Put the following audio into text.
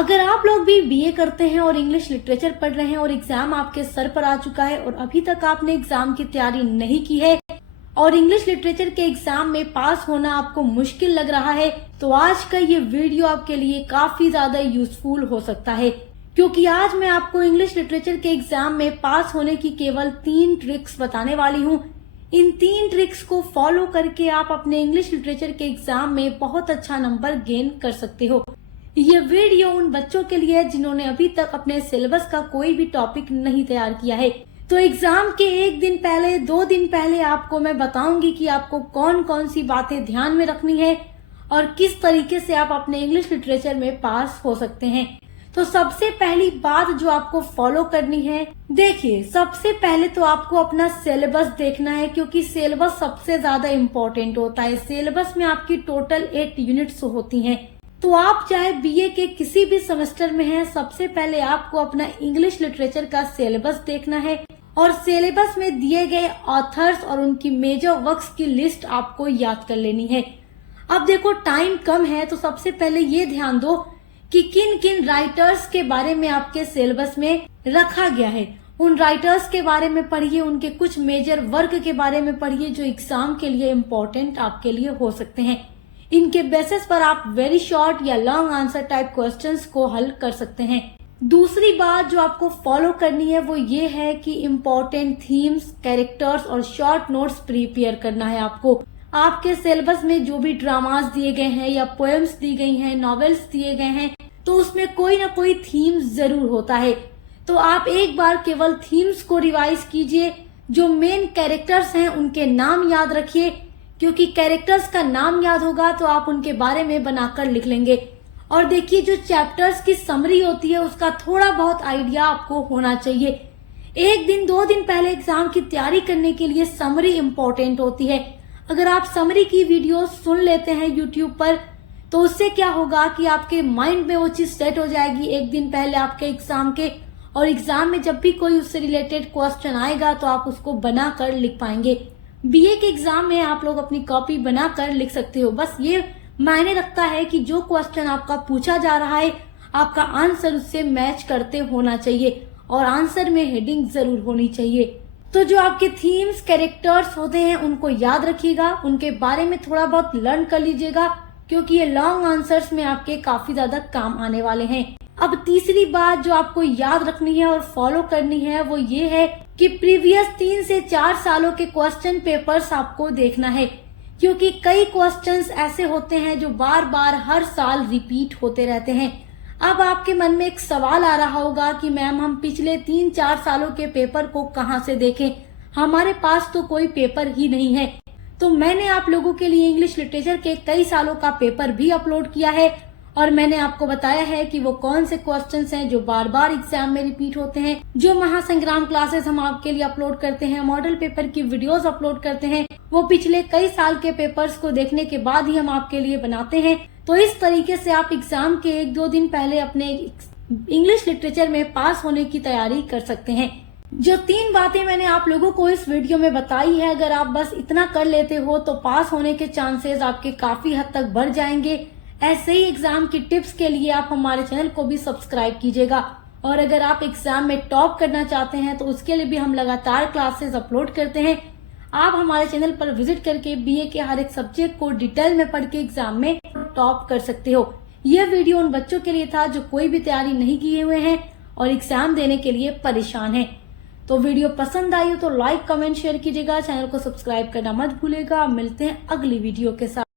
अगर आप लोग भी बीए करते हैं और इंग्लिश लिटरेचर पढ़ रहे हैं और एग्जाम आपके सर पर आ चुका है और अभी तक आपने एग्जाम की तैयारी नहीं की है और इंग्लिश लिटरेचर के एग्जाम में पास होना आपको मुश्किल लग रहा है, तो आज का ये वीडियो आपके लिए काफी ज्यादा यूजफुल हो सकता है, क्योंकि आज मैं आपको इंग्लिश लिटरेचर के एग्जाम में पास होने की केवल 3 ट्रिक्स बताने वाली हूँ। इन 3 ट्रिक्स को फॉलो करके आप अपने इंग्लिश लिटरेचर के एग्जाम में बहुत अच्छा नंबर गेन कर सकते हो। ये वीडियो उन बच्चों के लिए है जिन्होंने अभी तक अपने सिलेबस का कोई भी टॉपिक नहीं तैयार किया है। तो एग्जाम के 1 दिन पहले 2 दिन पहले आपको मैं बताऊंगी कि आपको कौन कौन सी बातें ध्यान में रखनी है और किस तरीके से आप अपने इंग्लिश लिटरेचर में पास हो सकते हैं। तो सबसे पहली बात जो आपको फॉलो करनी है, देखिए सबसे पहले तो आपको अपना सिलेबस देखना है, क्योंकि सिलेबस सबसे ज्यादा इम्पोर्टेंट होता है। सिलेबस में आपकी टोटल 8 यूनिट्स होती हैं। तो आप चाहे बीए के किसी भी सेमेस्टर में हैं, सबसे पहले आपको अपना इंग्लिश लिटरेचर का सिलेबस देखना है और सिलेबस में दिए गए ऑथर्स और उनकी मेजर वर्क्स की लिस्ट आपको याद कर लेनी है। अब देखो टाइम कम है, तो सबसे पहले ये ध्यान दो कि किन किन राइटर्स के बारे में आपके सिलेबस में रखा गया है। उन राइटर्स के बारे में पढ़िए, उनके कुछ मेजर वर्क के बारे में पढ़िए जो एग्जाम के लिए इम्पोर्टेंट आपके लिए हो सकते हैं। इनके बेसिस पर आप वेरी शॉर्ट या लॉन्ग आंसर टाइप क्वेश्चंस को हल कर सकते हैं। दूसरी बात जो आपको फॉलो करनी है वो ये है कि इम्पोर्टेंट थीम्स, कैरेक्टर्स और शॉर्ट नोट्स प्रिपेयर करना है आपको। आपके सिलेबस में जो भी ड्रामास दिए गए हैं या पोएम्स दी गई हैं, नॉवेल्स दिए गए हैं, तो उसमें कोई ना कोई थीम जरूर होता है। तो आप एक बार केवल थीम्स को रिवाइज कीजिए। जो मेन कैरेक्टर्स हैं उनके नाम याद रखिए, क्योंकि कैरेक्टर्स का नाम याद होगा तो आप उनके बारे में बनाकर लिख लेंगे। और देखिए जो चैप्टर्स की समरी होती है उसका थोड़ा बहुत आइडिया आपको होना चाहिए। 1 दिन 2 दिन पहले एग्जाम की तैयारी करने के लिए समरी इम्पोर्टेंट होती है। अगर आप समरी की वीडियो सुन लेते हैं यूट्यूब पर, तो उससे क्या होगा कि आपके माइंड में वो चीज सेट हो जाएगी 1 दिन पहले आपके एग्जाम के, और एग्जाम में जब भी कोई उससे रिलेटेड क्वेश्चन आएगा तो आप उसको बनाकर लिख पाएंगे। बीए के एग्जाम में आप लोग अपनी कॉपी बनाकर लिख सकते हो। बस ये मायने रखता है कि जो क्वेश्चन आपका पूछा जा रहा है आपका आंसर उससे मैच करते होना चाहिए और आंसर में हेडिंग जरूर होनी चाहिए। तो जो आपके थीम्स, कैरेक्टर्स होते हैं उनको याद रखिएगा, उनके बारे में थोड़ा बहुत लर्न कर लीजिएगा, क्योंकि ये लॉन्ग आंसर्स में आपके काफी ज्यादा काम आने वाले हैं। अब तीसरी बात जो आपको याद रखनी है और फॉलो करनी है वो ये है कि प्रीवियस 3 से 4 सालों के क्वेश्चन पेपर्स आपको देखना है, क्योंकि कई क्वेश्चंस ऐसे होते हैं जो बार बार हर साल रिपीट होते रहते हैं। अब आपके मन में एक सवाल आ रहा होगा कि मैम हम पिछले 3-4 सालों के पेपर को कहां से देखें, हमारे पास तो कोई पेपर ही नहीं है। तो मैंने आप लोगों के लिए इंग्लिश लिटरेचर के कई सालों का पेपर भी अपलोड किया है और मैंने आपको बताया है कि वो कौन से क्वेश्चंस हैं जो बार बार एग्जाम में रिपीट होते हैं। जो महासंग्राम क्लासेस हम आपके लिए अपलोड करते हैं, मॉडल पेपर की वीडियोस अपलोड करते हैं, वो पिछले कई साल के पेपर्स को देखने के बाद ही हम आपके लिए बनाते हैं। तो इस तरीके से आप एग्जाम के 1-2 दिन पहले अपने इंग्लिश लिटरेचर में पास होने की तैयारी कर सकते हैं। जो 3 बातें मैंने आप लोगों को इस वीडियो में बताई है, अगर आप बस इतना कर लेते हो तो पास होने के चांसेस आपके काफी हद तक बढ़ जाएंगे। ऐसे ही एग्जाम की टिप्स के लिए आप हमारे चैनल को भी सब्सक्राइब कीजिएगा, और अगर आप एग्जाम में टॉप करना चाहते हैं तो उसके लिए भी हम लगातार क्लासेस अपलोड करते हैं। आप हमारे चैनल पर विजिट करके बीए के हर एक सब्जेक्ट को डिटेल में पढ़ के एग्जाम में टॉप कर सकते हो। यह वीडियो उन बच्चों के लिए था जो कोई भी तैयारी नहीं किए हुए हैं और एग्जाम देने के लिए परेशान है। तो वीडियो पसंद आई हो तो लाइक, कमेंट, शेयर कीजिएगा। चैनल को सब्सक्राइब करना मत भूलिएगा। मिलते हैं अगली वीडियो के साथ।